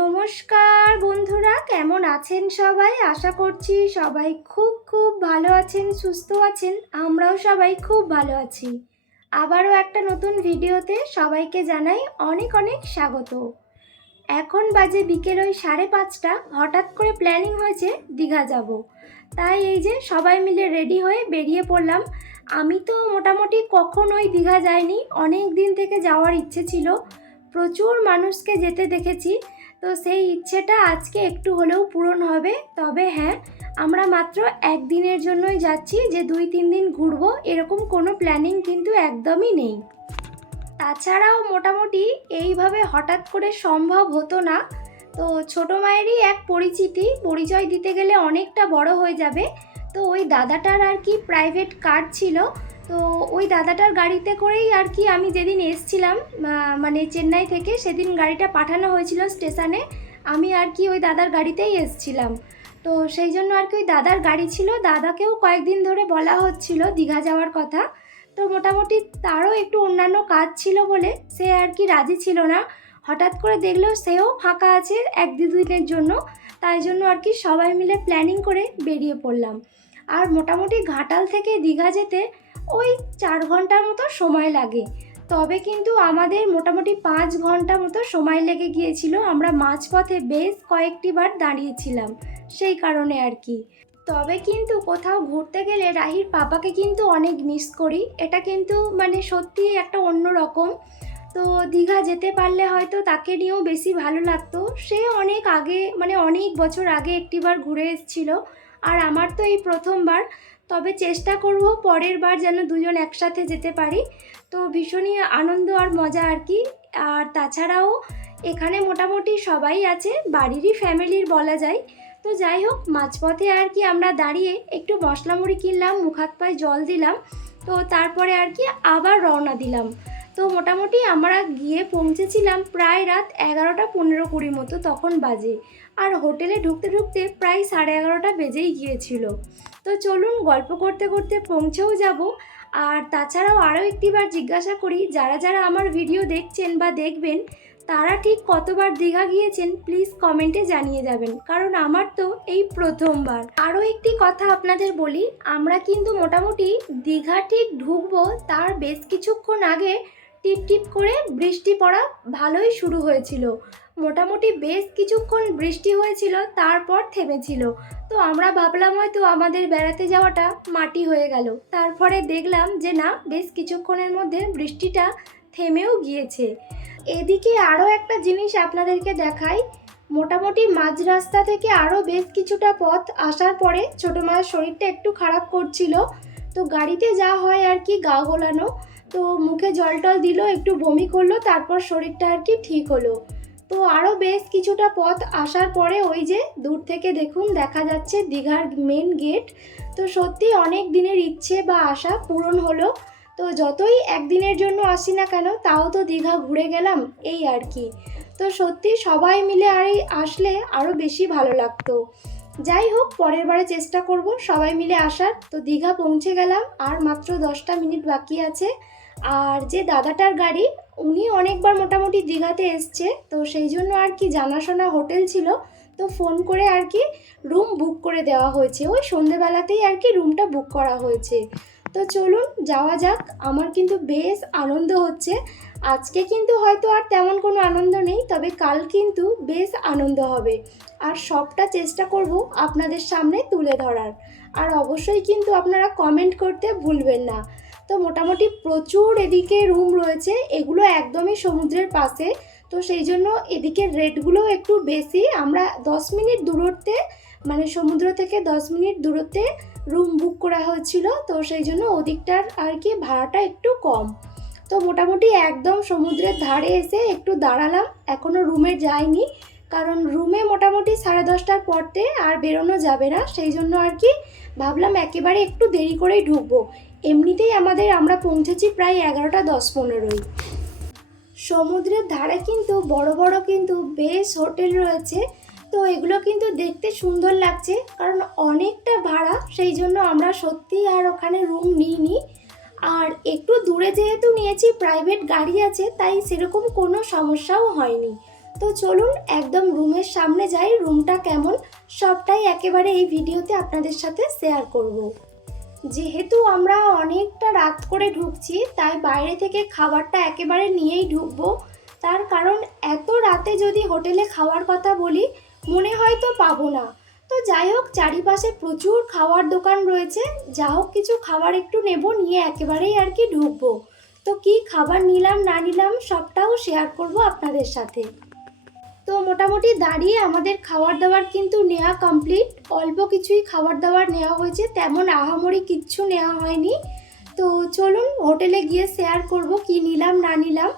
নমস্কার বন্ধুরা, কেমন আছেন সবাই? আশা করছি সবাই খুব খুব ভালো আছেন, সুস্থ আছেন। আমরাও সবাই খুব ভালো আছি। আবারও একটা নতুন ভিডিওতে সবাইকে জানাই অনেক অনেক স্বাগত। এখন বাজে বিকেল ওই সাড়ে পাঁচটা, হঠাৎ করে প্ল্যানিং হয়েছে দীঘা যাব। তাই এই যে সবাই মিলে রেডি হয়ে বেরিয়ে পড়লাম। আমি তো মোটামুটি কখনোই দীঘা যাইনি, অনেক দিন থেকে যাওয়ার ইচ্ছে ছিল। প্রচুর মানুষকে যেতে দেখেছি। তো সেই ইচ্ছেটা আজকে একটু হলেও পূরণ হবে। তবে হ্যাঁ আমরা মাত্র একদিনের জন্যই যাচ্ছি যে দুই তিন দিন ঘুরবো, এরকম কোনো প্ল্যানিং কিন্তু একদমই নেই। তাছাড়াও মোটামুটি এইভাবে হঠাৎ করে সম্ভব হতো না। তো ছোটো মায়েরই এক পরিচিতি, পরিচয় দিতে গেলে অনেকটা বড় হয়ে যাবে। তো ওই দাদাটার আর কি প্রাইভেট কার ছিল তো ওই দাদাটার গাড়িতে করেই আর কি আমি যেদিন এসছিলাম মানে চেন্নাই থেকে সেদিন গাড়িটা পাঠানো হয়েছিল স্টেশনে, আমি আর কি ওই দাদার গাড়িতেই এসছিলাম। তো সেই জন্য আর কি ওই দাদার গাড়ি ছিল, দাদাকেও কয়েকদিন ধরে বলা হচ্ছিল দীঘা যাওয়ার কথা। তো মোটামুটি তারও একটু অন্যান্য কাজ ছিল বলে সে আর কি রাজি ছিল না। হঠাৎ করে দেখল সেও ফাঁকা আছে এক দু দিনের জন্য, তাই জন্য আর কি সবাই মিলে প্ল্যানিং করে বেরিয়ে পড়লাম। আর মোটামুটি ঘাটাল থেকে দীঘা যেতে ওই চার ঘণ্টার মতো সময় লাগে। তবে কিন্তু আমাদের মোটামুটি পাঁচ ঘণ্টা মতো সময় লেগে গিয়েছিল। আমরা মাঝপথে বেশ কয়েকটি বার দাঁড়িয়েছিলাম, সেই কারণে আর কি। তবে কিন্তু কোথাও ঘুরতে গেলে রাহির পাপাকে কিন্তু অনেক মিস করি। এটা কিন্তু মানে সত্যি একটা অন্য রকম। তো দীঘা যেতে পারলে হয়তো তাকে নিয়েও বেশি ভালো লাগতো। সে অনেক আগে মানে অনেক বছর আগে একটিবার ঘুরে এসেছিল। আর আমার তো এই প্রথমবার, তবে চেষ্টা করব পরের বার যেন দুজন একসাথে যেতে পারি। তো ভীষণই আনন্দ আর মজা আর কি। আর তাছাড়াও এখানে মোটামুটি সবাই আছে, বাড়িরই ফ্যামিলির বলা যায়। তো যাই হোক, মাঝপথে আর কি আমরা দাঁড়িয়ে একটু মশলা মুড়ি কিনলাম, মুখ হাত পায়ে জল দিলাম। তো তারপরে আর কি আবার রওনা দিলাম। তো মোটামুটি আমরা গিয়ে পৌঁছেছিলাম প্রায় রাত এগারোটা পনেরো কুড়ি মতো, তখন বাজে। আর হোটেলে ঢুকতে ঢুকতে প্রায় সাড়ে এগারোটা বেজেই গিয়েছিল। তো চলুন গল্প করতে করতে পৌঁছেও যাব। আর তাছাড়াও আরও একটিবার জিজ্ঞাসা করি, যারা যারা আমার ভিডিও দেখছেন বা দেখবেন, তারা ঠিক কতবার দীঘা গিয়েছেন প্লিজ কমেন্টে জানিয়ে যাবেন, কারণ আমার তো এই প্রথমবার। আরও একটি কথা আপনাদের বলি, আমরা কিন্তু মোটামুটি দীঘা ঠিক ঢুকবো তার বেশ কিছুক্ষণ আগে টিপ টিপ করে বৃষ্টি পড়া ভালোই শুরু হয়েছিল। মোটামুটি বেশ কিছুক্ষণ বৃষ্টি হয়েছিল, তারপর থেমেছিল। তো আমরা ভাবলাম হয়তো আমাদের বেড়াতে যাওয়াটা মাটি হয়ে গেল। তারপরে দেখলাম যে না, বেশ কিছুক্ষণের মধ্যে বৃষ্টিটা থেমেও গিয়েছে। এদিকে আরও একটা জিনিস আপনাদেরকে দেখাই। মোটামুটি মাঝ রাস্তা থেকে আরও বেশ কিছুটা পথ আসার পরে ছোটো মায়ের শরীরটা একটু খারাপ করছিল। তো গাড়িতে যা হয় আর কি গা গোলানো। তো মুখে জল টল দিল, একটু বমি করল, তারপর শরীরটা আর কি ঠিক হলো। তো আরও বেশ কিছুটা পথ আসার পরে ওই যে দূর থেকে দেখুন, দেখা যাচ্ছে দীঘার মেন গেট তো সত্যি অনেক দিনের ইচ্ছে বা আশা পূরণ হলো। তো যতই একদিনের জন্য আসি না কেন, তাও তো দীঘা ঘুরে গেলাম, এই আর কি। তো সত্যি সবাই মিলে আর আসলে আরও বেশি ভালো লাগতো। যাই হোক, পরের বারে চেষ্টা করব সবাই মিলে আসার। তো দীঘা পৌঁছে গেলাম, আর মাত্র দশটা মিনিট বাকি আছে। আর যে দাদাটার গাড়ি, উনি অনেকবার মোটামুটি দীঘাতে এসছে, তো সেই জন্য আর কি জানাশোনা হোটেল ছিল, তো ফোন করে আর কি রুম বুক করে দেওয়া হয়েছে। ওই সন্ধেবেলাতেই আর কি রুমটা বুক করা হয়েছে। তো চলুন, যাওয়া যাক। আমার কিন্তু বেশ আনন্দ হচ্ছে। আজকে কিন্তু হয়তো আর তেমন কোনো আনন্দ নেই, তবে কাল কিন্তু বেশ আনন্দ হবে। আর সবটা চেষ্টা করব আপনাদের সামনে তুলে ধরার। আর অবশ্যই কিন্তু আপনারা কমেন্ট করতে ভুলবেন না। তো মোটামুটি প্রচুর এদিকে রুম রয়েছে, এগুলো একদমই সমুদ্রের পাশে। তো সেই জন্য এদিকের রেটগুলো একটু বেশি। আমরা দশ মিনিট দূরত্বে মানে সমুদ্র থেকে দশ মিনিট দূরত্বে রুম বুক করা হয়েছিল। তো সেই জন্য ওদিকটার আর কি ভাড়াটা একটু কম। তো মোটামুটি একদম সমুদ্রের ধারে এসে একটু দাঁড়ালাম। এখনও রুমে যাইনি। কারণ রুমে মোটামুটি সাড়ে দশটার পরতে আর বেরোনো যাবে না। সেই জন্য আর কি ভাবলাম একেবারে একটু দেরি করেই ঢুকবো। এমনিতেই আমাদের আমরা পৌঁছেছি প্রায় এগারোটা দশ পনেরোই সমুদ্রের ধারে কিন্তু বড় বড় কিন্তু বেশ হোটেল রয়েছে। তো এগুলো কিন্তু দেখতে সুন্দর লাগছে, কারণ অনেকটা ভাড়া, সেই জন্য আমরা সত্যিই আর ওখানে রুম নিইনি। আর একটু দূরে যেহেতু নিয়েছি প্রাইভেট গাড়ি আছে, তাই সেরকম কোনো সমস্যাও হয়নি। তো চলুন একদম রুমের সামনে যাই রুমটা কেমন, সবটাই একেবারে এই ভিডিওতে আপনাদের সাথে শেয়ার করব। যেহেতু আমরা অনেকটা রাত করে ঢুকছি, তাই বাইরে থেকে খাবারটা একেবারে নিয়েই ঢুকবো। তার কারণ এত রাতে যদি হোটেলে খাওয়ার কথা বলি, মনে হয় তো পাবো না। তো যাই হোক, চারিপাশে প্রচুর খাওয়ার দোকান রয়েছে। যা হোক, কিছু খাবার একটু নেব, নিয়ে একেবারেই আর কি ঢুকবো। তো কি খাবার নিলাম, না নিলাম, সবটাও শেয়ার করব আপনাদের সাথে। তো মোটামুটি দাঁড়িয়ে আমাদের খাবার দাবার কিন্তু নেওয়া কমপ্লিট অল্প কিছুই খাবার দাবার নেওয়া হয়েছে, তেমন আহামরি কিচ্ছু নেওয়া হয়নি। তো চলুন, হোটেলে গিয়ে শেয়ার করব কি নিলাম, না নিলাম।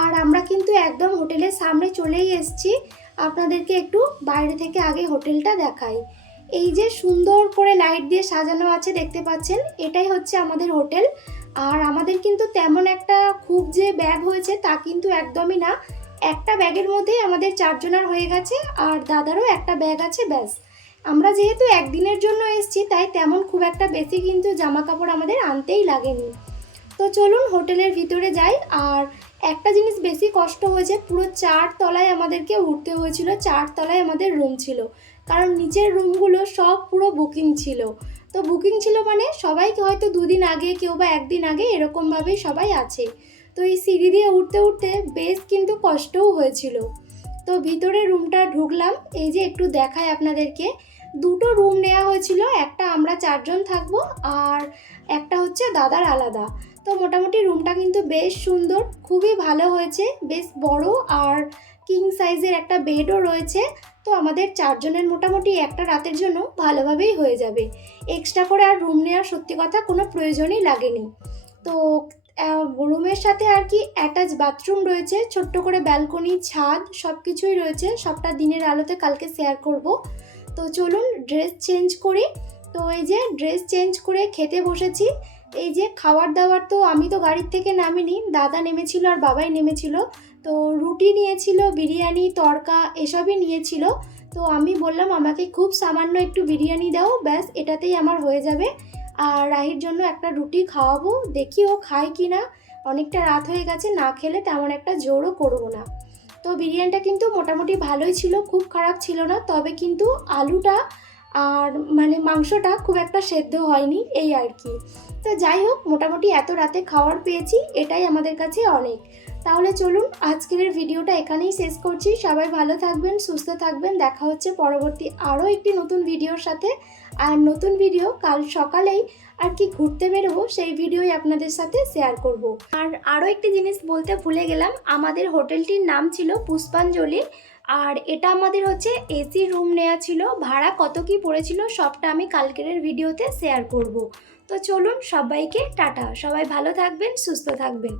আর আমরা কিন্তু একদম হোটেলের সামনে চলেই এসেছি। আপনাদেরকে একটু বাইরে থেকে আগে হোটেলটা দেখাই। এই যে সুন্দর করে লাইট দিয়ে সাজানো আছে, দেখতে পাচ্ছেন? এটাই হচ্ছে আমাদের হোটেল। আর আমাদের কিন্তু তেমন একটা খুব যে ব্যাগ হয়েছে, তা কিন্তু একদমই না। একটা ব্যাগের মধ্যেই আমাদের চারজনার হয়ে গেছে আর দাদারও একটা ব্যাগ আছে, ব্যাস। আমরা যেহেতু একদিনের জন্য এসেছি, তাই তেমন খুব একটা বেশি কিন্তু জামা কাপড় আমাদের আনতেই লাগেনি। তো চলুন হোটেলের ভিতরে যাই, আর একটা জিনিস বেশি কষ্ট হয়েছে, পুরো চার তলায় আমাদেরকে উঠতে হয়েছিল, চার তলায় আমাদের রুম ছিল। কারণ নিচের রুমগুলো সব পুরো বুকিং ছিল। তো বুকিং ছিল মানে সবাইকে হয়তো দুদিন আগে কেউ বা একদিন আগে এরকমভাবেই সবাই আছে। তো এই সিঁড়ি দিয়ে উঠতে উঠতে বেশ কিন্তু কষ্টও হয়েছিল। তো ভিতরে রুমটা ঢুকলাম, এই যে একটু দেখায় আপনাদেরকে। দুটো রুম নেওয়া হয়েছিল, একটা আমরা চারজন থাকব আর একটা হচ্ছে দাদার আলাদা। তো মোটামুটি রুমটা কিন্তু বেশ সুন্দর, খুবই ভালো হয়েছে, বেশ বড় আর কিং সাইজের একটা বেডও রয়েছে। তো আমাদের চারজনের মোটামুটি একটা রাতের জন্য ভালোভাবেই হয়ে যাবে। এক্সট্রা করে আর রুম নেওয়ার সত্যি কথা কোনো প্রয়োজনই লাগেনি। তো রুমের সাথে আর কি অ্যাটাচ বাথরুম রয়েছে, ছোট্ট করে ব্যালকনি ছাদ সব কিছুই রয়েছে। সবটা দিনের আলোতে কালকে শেয়ার করব। তো চলুন ড্রেস চেঞ্জ করি। তো এই যে ড্রেস চেঞ্জ করে খেতে বসেছি। এই যে খাবার দাবার তো আমি তো গাড়ির থেকে নামিনি, দাদা নেমেছিল আর বাবাই নেমেছিল। তো রুটি নিয়েছিল, বিরিয়ানি, তড়কা এসবই নিয়েছিল। তো আমি বললাম, আমাকে খুব সামান্য একটু বিরিয়ানি দাও, ব্যাস এটাতেই আমার হয়ে যাবে। আর রাহির জন্য একটা রুটি খাওয়াবো, দেখি ও খায় কি না অনেকটা রাত হয়ে গেছে, না খেলে তেমন একটা জোরও করব না। তো বিরিয়ানিটা কিন্তু মোটামুটি ভালোই ছিল, খুব খারাপ ছিল না, তবে কিন্তু আলুটা আর মানে মাংসটা খুব একটা সেদ্ধ হয়নি, এই আর কি। তো যাই হোক, মোটামুটি এত রাতে খাওয়ার পেয়েছি, এটাই আমাদের কাছে অনেক। তাহলে চলুন, আজকের ভিডিওটা এখানেই শেষ করছি। সবাই ভালো থাকবেন, সুস্থ থাকবেন, দেখা হচ্ছে পরবর্তী আরও একটি নতুন ভিডিওর সাথে। আর নতুন ভিডিও কাল সকালেই আর কি ঘুরতে বেরোবো, সেই ভিডিওই আপনাদের সাথে শেয়ার করব। আর আরও একটি জিনিস বলতে ভুলে গেলাম, আমাদের হোটেলটির নাম ছিল পুষ্পাঞ্জলি, আর এটা আমাদের হচ্ছে এসি রুম নেওয়া ছিল। ভাড়া কত কি পড়েছিল সবটা আমি কালকের ভিডিওতে শেয়ার করব। তো চলুন সবাইকে টাটা, সবাই ভালো থাকবেন, সুস্থ থাকবেন।